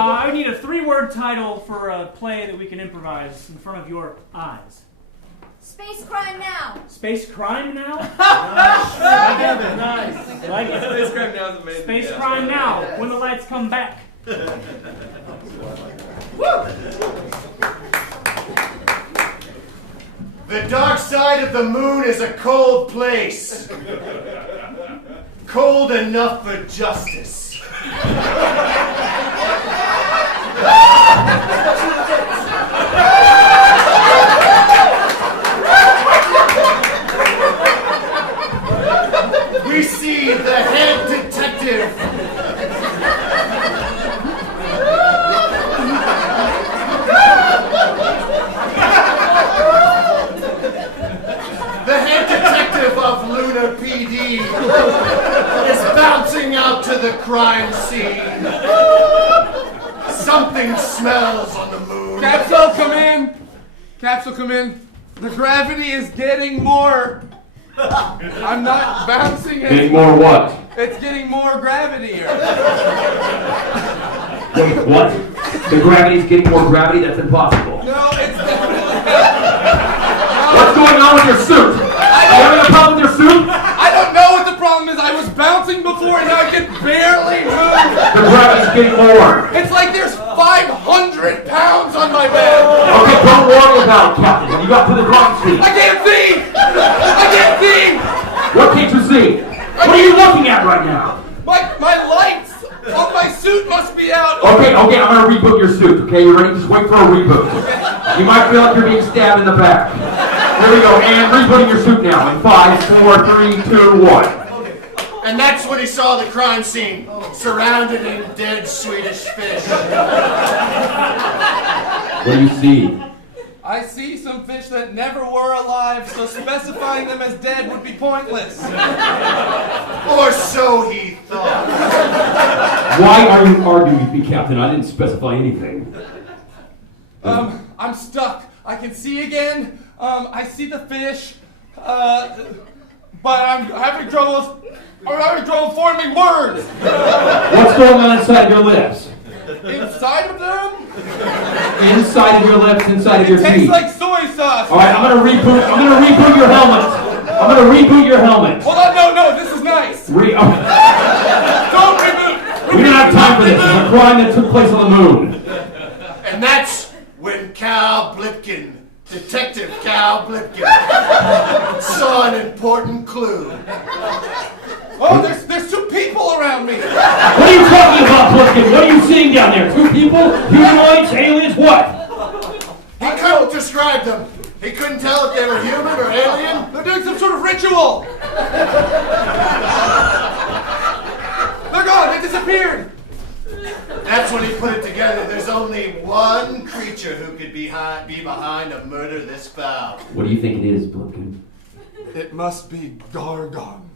I need a 3-word title for a play that we can improvise in front of your eyes. Space Crime Now. Space Crime Now? Nice. I like it. Space Crime Now is amazing. Space Crime Now, when the lights come back. The dark side of the moon is a cold place. Cold enough for justice. We see the head detective. The head detective of Lunar PD is bouncing out to the crime scene. Something smells on the moon. Capsule, come in. Capsule, come in. The gravity is getting more. I'm not bouncing it. Getting more what? It's getting more gravity here. Wait, what? The gravity's getting more gravity? That's impossible. No, it's definitely. What's going on with your suit? Are you having a problem with your suit? I don't know what the problem is. I was bouncing before and now I can barely move. The gravity's getting more. It's like there's 500 pounds on my back. Okay, don't worry about it, Captain. You got to the crime scene. I can't see. I can't see. What can't you see? What are you looking at right now? My lights on my suit must be out. Okay, I'm gonna reboot your suit, okay? You ready? Just wait for a reboot. You might feel like you're being stabbed in the back. Here we go, and rebooting your suit now in 5, 4, 3, 2, 1. And that's when he saw the crime scene, surrounded in dead Swedish fish. What do you see? I see some fish that never were alive, so specifying them as dead would be pointless. Or so he thought. Why are you arguing with me, Captain? I didn't specify anything. I'm stuck. I can see again. I see the fish, but I'm having trouble forming words. What's going on inside your lips? Inside of them? Inside of your lips, inside of your It tastes teeth. like soy sauce. All right, I'm gonna reboot your helmet. I'm gonna reboot your helmet. Hold on, no, this is nice. Don't reboot. We don't have time for this. It's a crime that took place on the moon. And that's when Cal Blipkin, Detective Cal Blipkin, saw an important clue. Oh, there's 2 people around me. What are you talking about, Blipkin? What are you seeing down there? 2 people? Humanoids? Aliens? What? He couldn't describe them. He couldn't tell if they were human or alien. They're doing some sort of ritual. They're gone. They disappeared. That's when he put it together. There's only one creature who could be behind a murder this foul. What do you think it is, Blipkin? It must be Gargon.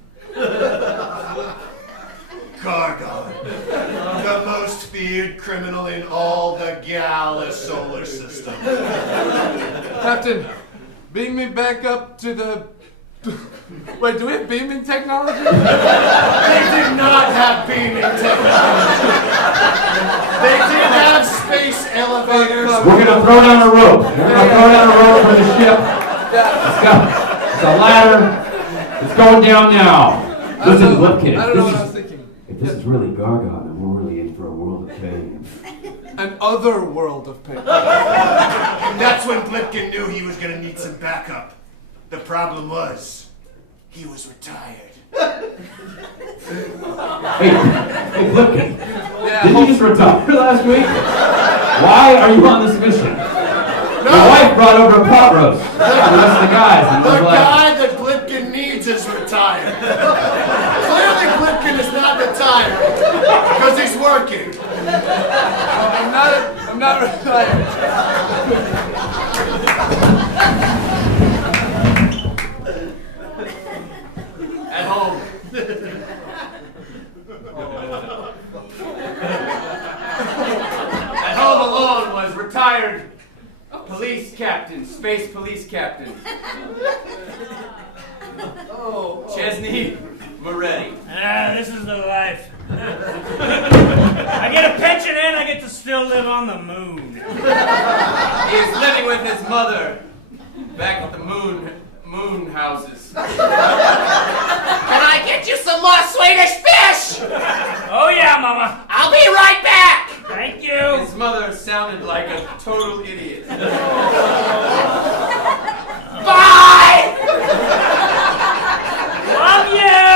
Gargon, the most feared criminal in all the Gala solar system. Captain, beam me back up to the... Wait, do we have beaming technology? They did not have beaming technology. They did have space elevators. We're gonna throw down a rope. We're gonna throw down a rope for the ship. It's a ladder. It's going down now. Listen, Blipkin. I don't know what I was thinking. If this is really Gargon, then we're really in for a world of pain. An other world of pain. And that's when Blipkin knew he was going to need some backup. The problem was, he was retired. Hey, Blipkin. Yeah, Didn't you just retire last week? Why are you on this mission? Your wife brought over a pot roast for the rest of the guys. And The was like, guy that Blipkin needs is retired. Clearly Blipkin is not retired, because he's working. I'm not retired. At home. At home alone was retired police captain, space police captain. Chesney Moretti. This is the life. I get a pension and I get to still live on the moon. He is living with his mother back at the moon houses. Can I get you some more Swedish fish? Oh yeah, Mama. I'll be right back. Thank you. His mother sounded like a total idiot. Bye. Love you.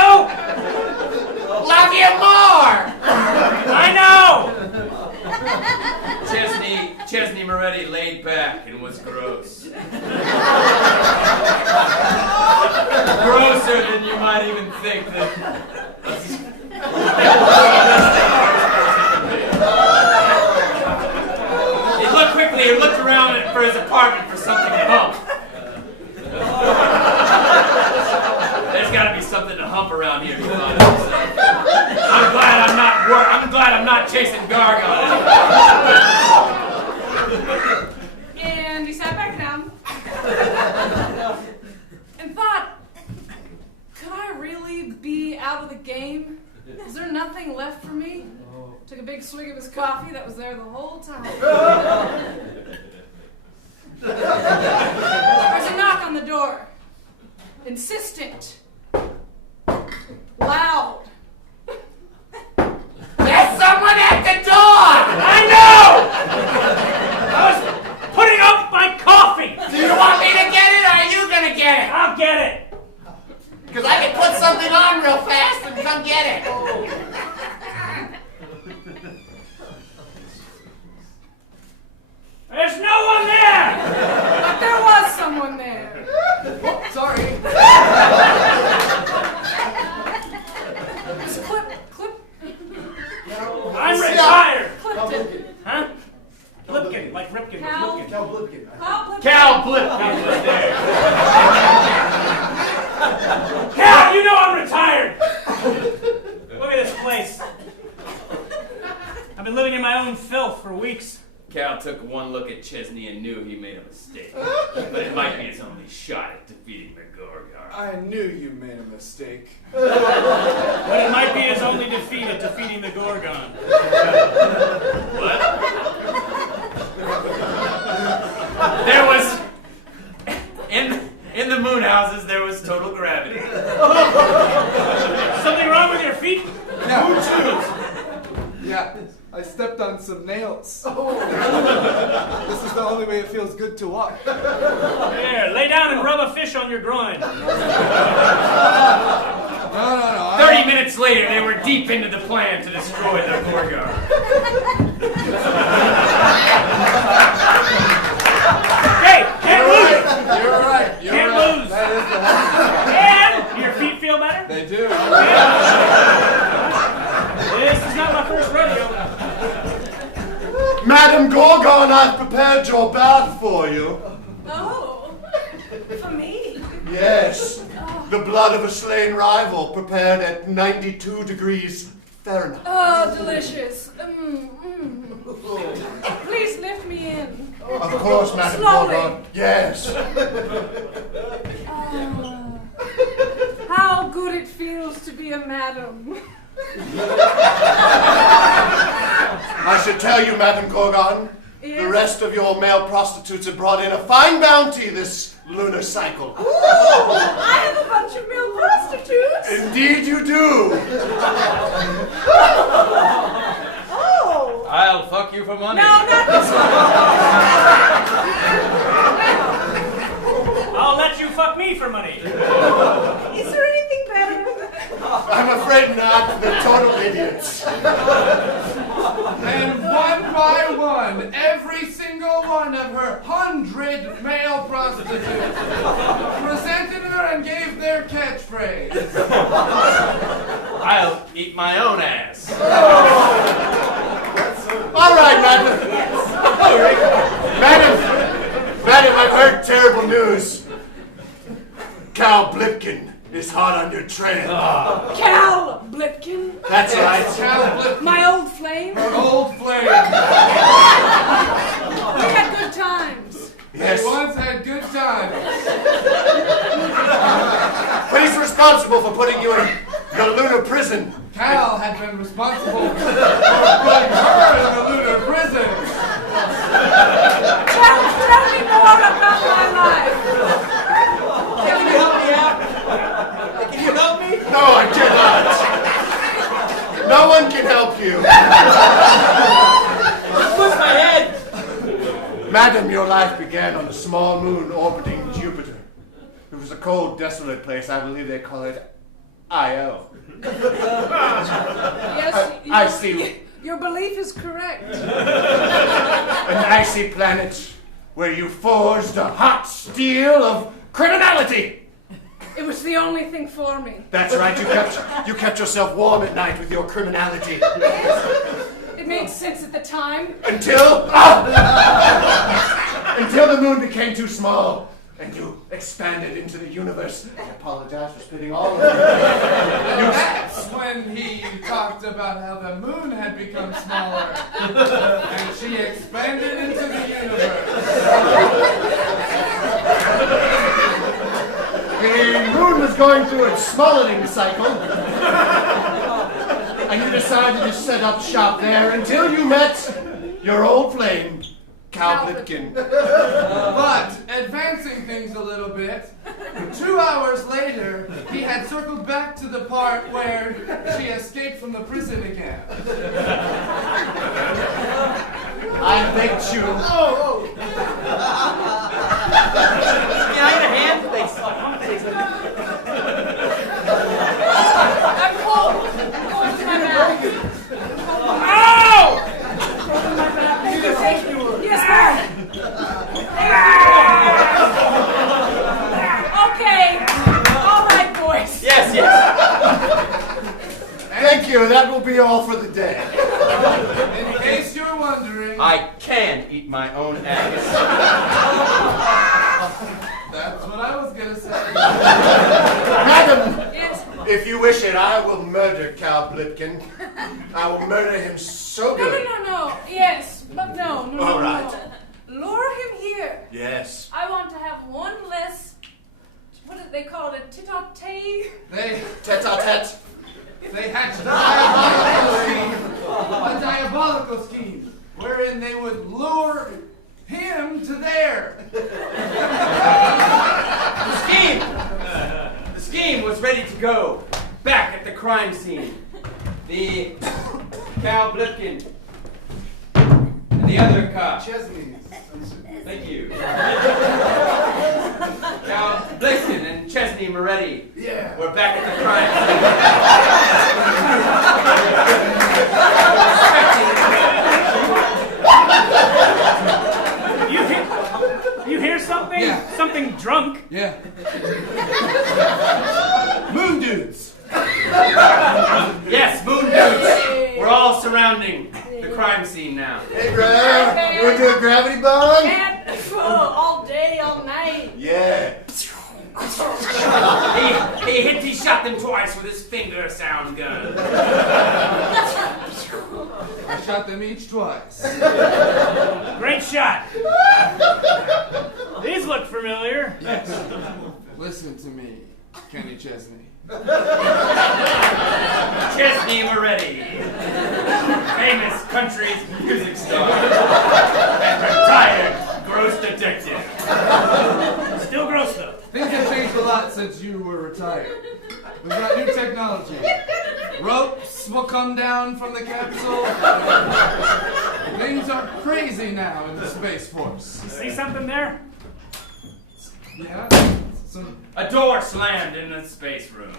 Love you more. I know. Chesney Moretti laid back and was gross. Grosser than you might even think that. He looked around for his apartment for something to hump. There's got to be something to hump around here. He thought to himself. I'm glad I'm not chasing Gargon. And he sat back down and thought, could I really be out of the game? Is there nothing left for me? Took a big swig of his coffee that was there the whole time. There's a knock on the door. Insistent. Loud. There's someone at the door. I know! I was putting up my coffee! Do you want me to get it or are you going to get it? I'll get it! Because I can put something on real fast and come get it. There's no one there! But there was someone there. Oh, sorry. It's Clip. I'm retired! Clipton. Huh? Lipkin, like Ripkin. Cal. Lipkin. Cal Blipkin was there. Cal, you know I'm retired! Look at this place. I've been living in my own filth for weeks. Cal took one look at Chesney and knew he made a mistake. But it might be his only shot at defeating the Gorgar. I knew you made a mistake. But it might be his only defeat at defeating the Gorgon. What? There was... In the moon houses, there was total gravity. Something wrong with your feet? Yeah, I stepped on some nails. This is the only way it feels good to walk. Here, lay down and rub a fish on your groin. No. 30 minutes later, they were deep into the plan to destroy the Gorgar. Hey, can't lose! You're right. Can't lose! That is the And your feet feel better? They do. This is not my first rodeo. Madam Gorgon, I've prepared your bath for you. Oh, for me. Yes, the blood of a slain rival prepared at 92 degrees Fahrenheit. Oh, delicious. Please lift me in. Of course, Madam Slowly. Gorgon. Yes. How good it feels to be a madam. I should tell you, Madam Gorgon, Yes. the rest of your male prostitutes have brought in a fine bounty this lunar cycle. Ooh, I have a bunch of male prostitutes. Indeed you do. Oh. I'll fuck you for money. No, not this one. I'll let you fuck me for money. Is there anything better? I'm afraid not. They're total idiots. And one by one, every single one of her 100 male prostitutes presented her and gave their catchphrase. I'll eat my own ass. All right, Madam. Madam, I've heard terrible news. Cal Blipkin is hot on your trail. Cal Blipkin. That's right. Cal Blipkin, My old flame. her old flame. We had good times. Yes. They once had good times. But he's responsible for putting you in the lunar prison. Cal had been responsible for putting her in the lunar prison. Madam, your life began on a small moon orbiting Jupiter. It was a cold, desolate place. I believe they call it Io. Yes, I see. Your belief is correct. An icy planet where you forged the hot steel of criminality. It was the only thing for me. That's right. You kept yourself warm at night with your criminality. It made sense at the time. Until the moon became too small and you expanded into the universe. I apologize for spitting all over you. And that's when he talked about how the moon had become smaller and she expanded into the universe. The moon was going through its smaller cycle, and you decided to set up shop there until you met your old flame, Cal Blipkin. But advancing things a little bit, 2 hours later, he had circled back to the part where she escaped from the prison again. I begged you. Can I get a hand, please? I'm cold. Cold in my mouth. Ow! Yes, ma'am. Okay. All right, boys. Yes. Thank you. That will be all for the day. In case you're wondering, I can eat my own eggs. that's what I was gonna say. Madam, Yes. if you wish it, I will murder Cal Blipkin. I will murder him so good. No. Yes, but no. All right. Lure him here. Yes. I want to have one less. What did they call it? Tete-a-tete? Tete-a-tete. They hatched a diabolical scheme wherein they would lure him to there. The scheme was ready to go. Back at the crime scene. The Cal Blipkin and the other cop. Chesney. Thank you. Cal Blipkin and Chesney Moretti. Yeah. We're back at the crime You hear something? Yeah. Something drunk? Yeah. Moon dudes. Yes, moon dudes. We're all surrounding the crime scene now. Hey, bro. You want to do a gravity bong? And all day, all night. Yeah. He shot them twice with his finger sound gun. I shot them each twice. Great shot. These look familiar. Yes. Listen to me, Kenny Chesney. Chesney Moretti, famous country's music star, and retired gross detective. Still gross though. Things have changed a lot since you were retired. We've got new technology. Ropes will come down from the capsule. Things are crazy now in the Space Force. See something there? Yeah? Some... A door slammed in the space room.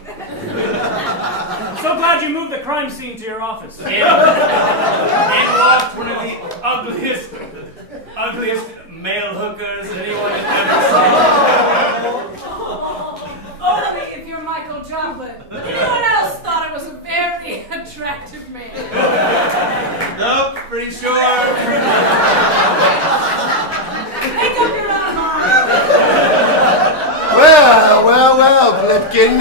So glad you moved the crime scene to your office. In walked one of the ugliest male hookers anyone had ever seen. Only if you're Michael Joplin. Anyone else thought I was a very attractive man. Nope, pretty sure. Make up your own mind. Well, Blipkin.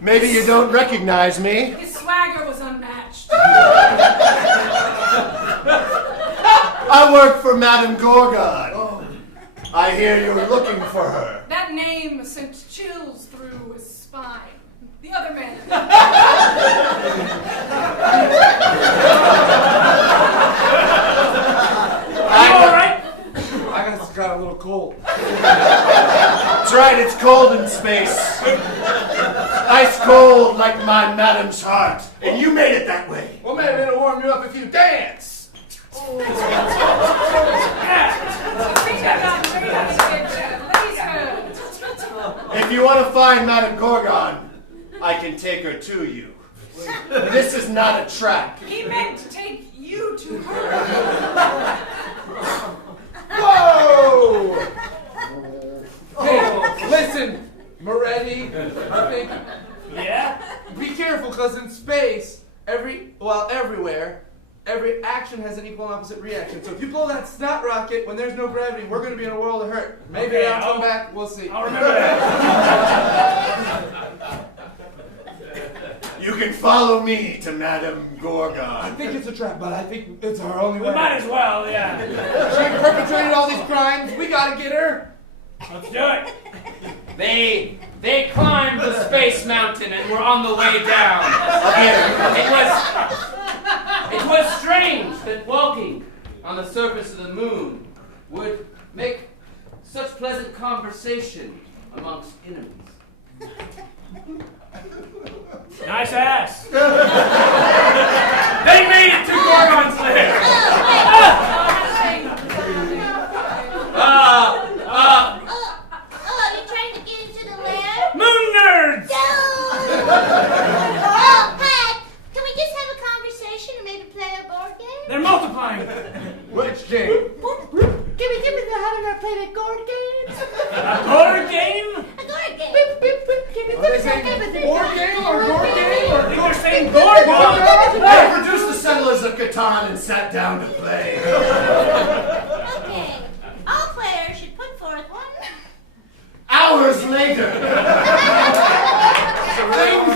Maybe you don't recognize me. His swagger was unmatched. I work for Madame Gorgon. I hear you're looking for her. That name sent chills through his spine. The other man. Are you all right? I just got a little cold. That's right, it's cold in space. Ice cold like my Madame's heart. And you made it that way. Well, maybe it'll warm you up if you dance. Yeah. find Madame Gorgon, I can take her to you. This is not a trap. He meant to take you to her. Whoa! Hey, listen, Moretti, I think, Yeah? be careful, because in space, everywhere, every action has an equal and opposite reaction. So if you blow that snot rocket when there's no gravity, we're going to be in a world of hurt. Maybe Okay, I'll come I'll- back, we'll see. I'll remember that. You can follow me to Madame I Gorgon. think it's a trap, but I think it's our only We way. might as well, yeah. She perpetrated all these crimes. We gotta get her. Let's do it. They climbed the space mountain and were on the way down. It was strange that walking on the surface of the moon would make such pleasant conversation amongst enemies. Nice ass. They made it to Gorgon's lair. You're trying to get into the lair? Moon nerds. Oh, Pat, can we just have a conversation and maybe play a board game? They're multiplying. Which game? Give me the having our play the board games. A board game? A board game. Are they saying board game or board game? I think they're saying Gorgon. They produced the Settlers of Catan and sat down to play. Okay. All players should put forth one. Hours later, things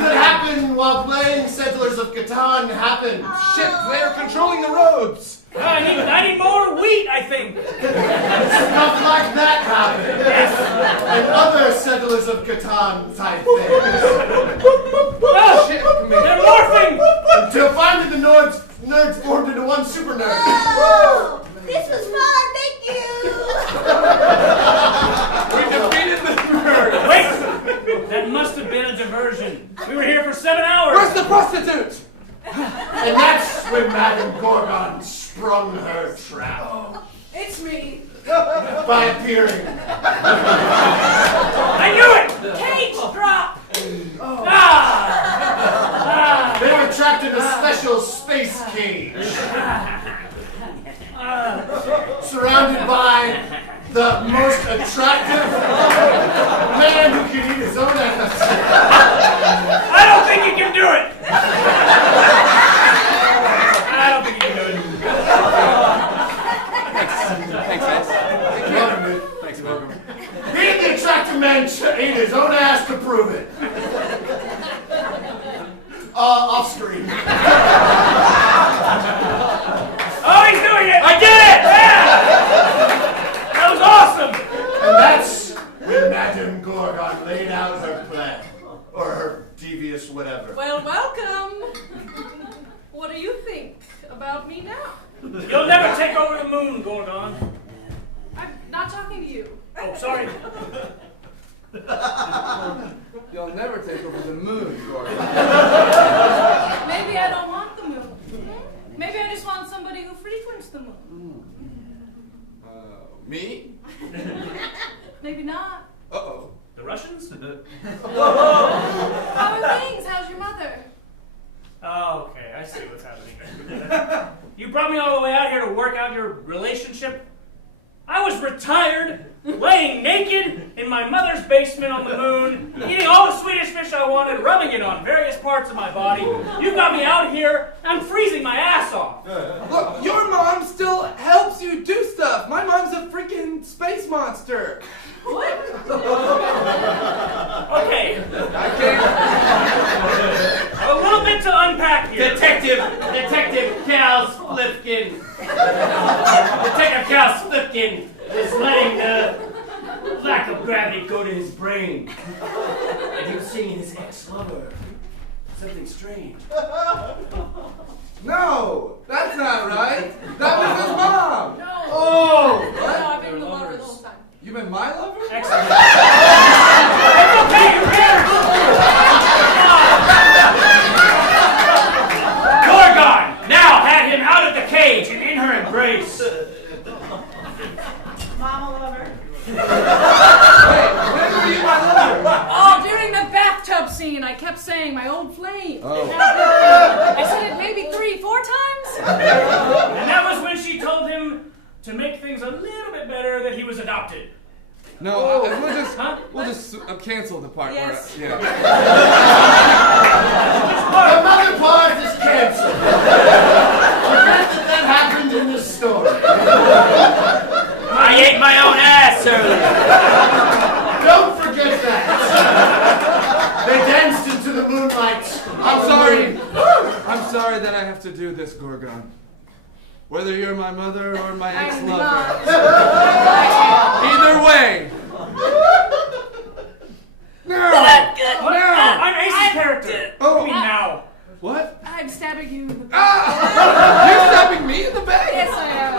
that happen while playing Settlers of Catan happen. Shit, they're controlling the roads. I need more wheat, I think. Stuff like that happened. And other Settlers of Catan type things. Oh, Shit, come here. they're morphing. Until finally the nerds formed into one super nerd. Oh, this was fun. Thank you. We defeated the nerd. Wait, that must have been a diversion. We were here for 7 hours. Where's the prostitute? And that's when Madame Gorgon sprung her trap It's me. by appearing. I knew it. Cage drop. They were trapped in a special space cage, surrounded by the most attractive man who can eat his own ass. I don't think you can do it. I don't think you can do it. Thanks, guys. Welcome, dude. Thanks, welcome. He and the attractive man ate his own ass to prove it. Off screen. Oh, he's doing it. I did it. Yeah. That was awesome. And that's when Madame Gorgon laid out her plan. Or her devious whatever. Well, welcome. What do you think about me now? You'll never take over the moon, Gorgon. I'm not talking to you. Oh, sorry. You'll never take over the moon, Gordon. Maybe I don't want the moon. Maybe I just want somebody who frequents the moon. Me? Maybe not. Uh-oh. The Russians? How are things? How's your mother? Oh, okay. I see what's happening. You brought me all the way out here to work out your relationship? I was retired, laying naked in my mother's basement on the moon, eating all the Swedish fish I wanted, rubbing it on various parts of my body. You got me out here, I'm freezing my ass off. Look, your mom still helps you do stuff. My mom's a freaking space monster. What? Okay, I can't. a little bit to unpack here. Detective Cal Splifkin. Detective Cal Splifkin is letting the lack of gravity go to his brain. And he was seeing his ex-lover. Something strange. No, that's not right. That was his mom. No. Oh, No, what? I've been the lover the whole time. You been my lover? Excellent. Okay, you're here. Gorgon now had him out of the cage and in her embrace. Mama lover. Wait, when were you my lover? Oh, during I kept saying my old flame. Oh. I said it maybe 3-4 times. And that was when she told him to make things a little bit better that he was adopted. No, we'll just cancel the part Yes. where. Yeah. The mother part is canceled. Forget that happened in this story. I ate my own ass earlier. Don't forget that. They danced into the moonlight. I'm sorry that I have to do this, Gorgon. Whether you're my mother or my ex-lover. Either way. No! What? No! I'm Ace's character. Oh. What do you mean now? What? I'm stabbing you in the back. Ah! You're stabbing me in the back? Yes, I am.